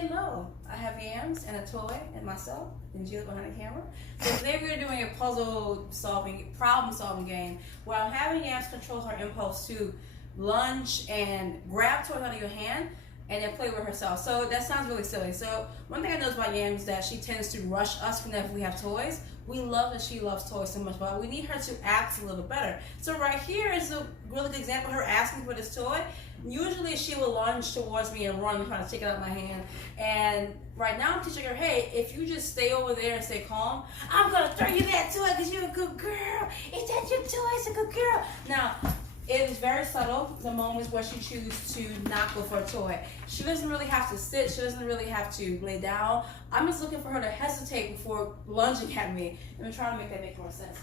Hello, I have Yams and a toy and myself and Jill behind the camera. So today we're doing a problem solving game where I'm having Yams control her impulse to lunge and grab toys out of your hand and then play with herself. So that sounds really silly. So one thing I know about Yams is that she tends to rush us whenever we have toys. We love that she loves toys so much, but we need her to act a little better. So right here is a really good example of her asking for this toy. Usually she will lunge towards me and run and try to take it out of my hand. And right now I'm teaching her, hey, if you just stay over there and stay calm, I'm gonna throw you that toy because you're a good girl. Is that your toy? It's a good girl. Now, it is very subtle, the moments where she chooses to not go for a toy. She doesn't really have to sit, she doesn't really have to lay down. I'm just looking for her to hesitate before lunging at me. And I'm trying to make that make more sense.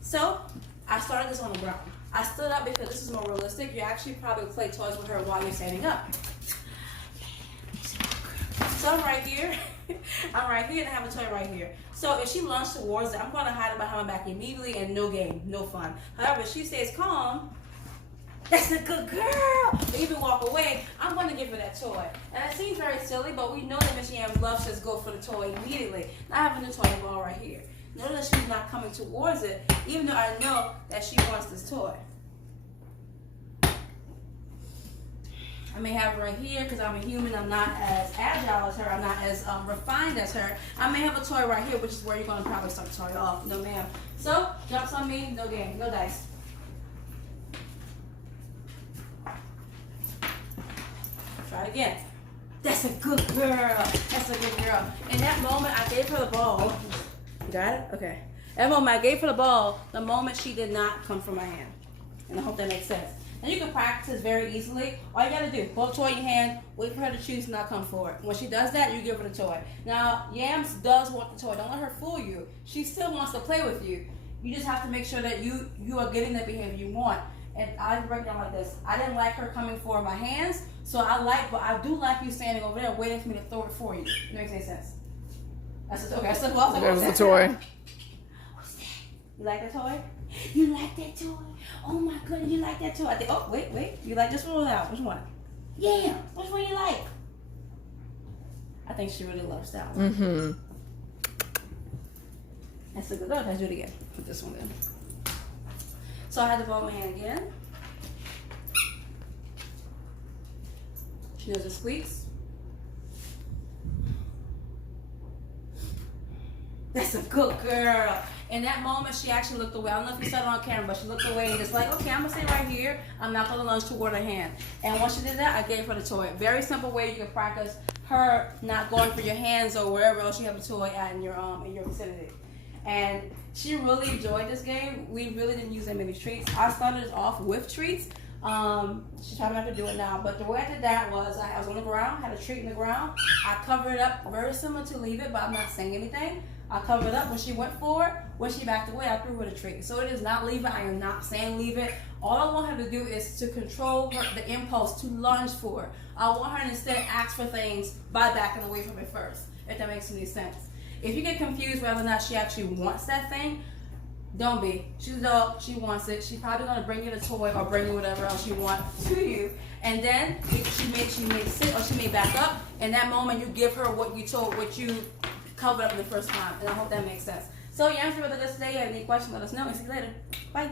So, I started this on the ground. I stood up because this is more realistic. You actually probably play toys with her while you're standing up. So I'm right here. I'm right here and I have a toy right here. So if she lunged towards it, I'm going to hide it behind my back immediately and no game, no fun. However, if she stays calm, that's a good girl. Or even walk away, I'm going to give her that toy. And it seems very silly, but we know that Miss Yams loves to just go for the toy immediately. I have a new toy ball right here. Notice that she's not coming towards it, even though I know that she wants this toy. I may have it right here because I'm a human. I'm not as agile as her. I'm not as refined as her. I may have a toy right here, which is where you're going to probably start the toy off. No, ma'am. So, jumps on me, no game, no dice. Try it again. That's a good girl. That's a good girl. In that moment, I gave her the ball. You got it? Okay. That moment, I gave her the ball the moment she did not come from my hand. And I hope that makes sense. And you can practice very easily. All you gotta do, hold a toy in your hand, wait for her to choose, not come forward. When she does that, you give her the toy. Now, Yams does want the toy. Don't let her fool you. She still wants to play with you. You just have to make sure that you are getting the behavior you want. And I break down like this. I didn't like her coming for my hands, but I do like you standing over there waiting for me to throw it for you. It makes any sense? That's a, okay. That's the toy. What's that? You like the toy? You like that toy? Oh my goodness, you like that toy? I think, oh, wait. You like this one or that? Which one? Yeah, which one you like? I think she really loves that one. Mm-hmm. That's a good one. Let's do it again. Put this one in. So I had the ball in my hand again. She knows it squeaks. That's a good girl. In that moment, she actually looked away. I don't know if you saw it on camera, but she looked away and just like, okay, I'm going to stay right here. I'm not going to lunge toward her hand. And once she did that, I gave her the toy. Very simple way you can practice her not going for your hands or wherever else you have a toy at in your vicinity. And she really enjoyed this game. We really didn't use that many treats. I started it off with treats. She's probably not going to do it now. But the way I did that was I was on the ground, had a treat in the ground. I covered it up, very similar to leave it, but I'm not saying anything. I covered it up. When she went for it, when she backed away, I threw her the treat. So it is not leave it. I am not saying leave it. All I want her to do is to control the impulse to lunge for it. I want her to instead ask for things by backing away from it first, if that makes any sense. If you get confused whether or not she actually wants that thing, don't be. She's a dog. She wants it. She's probably going to bring you the toy or bring you whatever else you want to you. And then she may sit or she may back up. In that moment, you give her what you covered up in the first time. And I hope that makes sense. So, Yams, for this today. If you have any questions, let us know. And see you later. Bye.